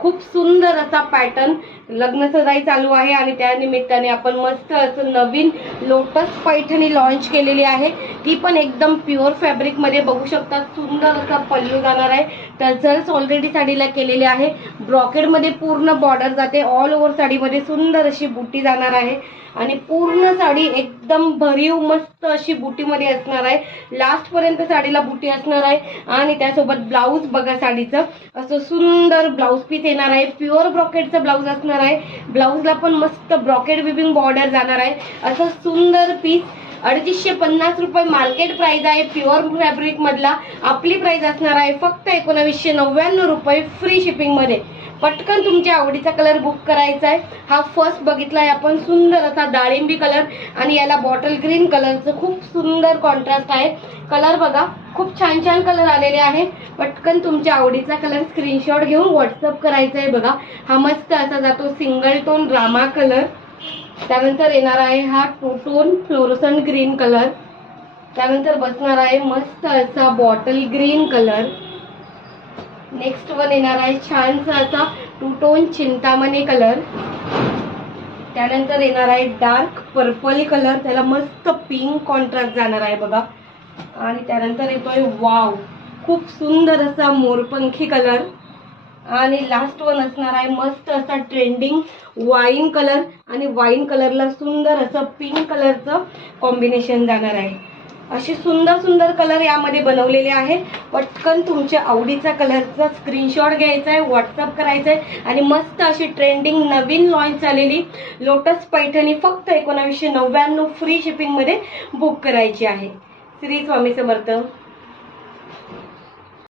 खूप सुंदर असा पॅटर्न, लग्न सराई चालू आहे आणि त्या निमित्ताने आपण मस्त असं नवीन लोटस पैठणी लॉन्च केलेली आहे. ती पण एकदम प्युअर फॅब्रिक मध्ये बघू शकता. सुंदर असा पल्लू जाणार आहे. टर्सल्स ऑलरेडी साडीला केलेले आहे. ब्रॉकेड मध्ये पूर्ण बॉर्डर जाते. ऑल ओव्हर साडीमध्ये सुंदर अशी बुट्टी जाणार आहे आणि पूर्ण साडी एकदम भरीव मस्त अशी बुटीमध्ये असणार आहे. लास्ट पर्यंत साडीला बुटी असणार आहे आणि त्यासोबत ब्लाऊज बघा साडीचं असं सुंदर ब्लाऊज पीस येणार आहे. प्युअर ब्रॉकेडचं ब्लाऊज असणार आहे. ब्लाऊजला पण मस्त ब्रॉकेड विविंग बॉर्डर जाणार आहे. असं सुंदर पीस 3850 रुपये मार्केट प्राइस आहे प्युअर फॅब्रिक मधला. आपली प्राइस असणार आहे फक्त 1999 रुपये फ्री शिपिंग मध्ये. पटकन तुमच्या आवडीचा कलर बुक करायचा आहे. हा फर्स्ट बघितलाय आपण, सुंदर असा डाळिंबी कलर आणि याला बॉटल ग्रीन कलरचं खूप सुंदर कॉन्ट्रास्ट आहे. कलर बघा, खूप छान छान कलर आलेले आहे. पटकन तुमच्या आवडीचा कलर स्क्रीनशॉट घेऊन व्हॉट्सअप करायचा आहे. बघा हा मस्त असा जातो सिंगल टोन रामा कलर. त्यानंतर येणार आहे हा two tone fluorescent green colour. त्यानंतर बसणार आहे मस्त असा bottle green colour. Next one येणार आहे छानसा असा टू टोन चिंतामणी कलर. त्यानंतर येणार आहे डार्क पर्पल कलर, त्याला मस्त पिंक कॉन्ट्रास्ट जाणार आहे बघा. आणि त्यानंतर येतोय वाव खूप सुंदर असा मोरपंखी कलर. आणि लास्ट वन असणार आहे मस्त असा ट्रेंडिंग वाईन कलर आणि वाईन कलरला सुंदर असं पिंक कलरचं कॉम्बिनेशन जाणार आहे. असे सुंदर सुंदर कलर यामध्ये बनवलेले आहे. पटकन तुमच्या आवडीचा कलरचा स्क्रीनशॉट घ्यायचा आहे, व्हॉट्सअप करायचा आहे आणि मस्त अशी ट्रेंडिंग नवीन लॉन्च झालेली लोटस पैठणी फक्त 1999 फ्री शिपिंग मध्ये बुक करायची आहे. श्री स्वामी समर्थ.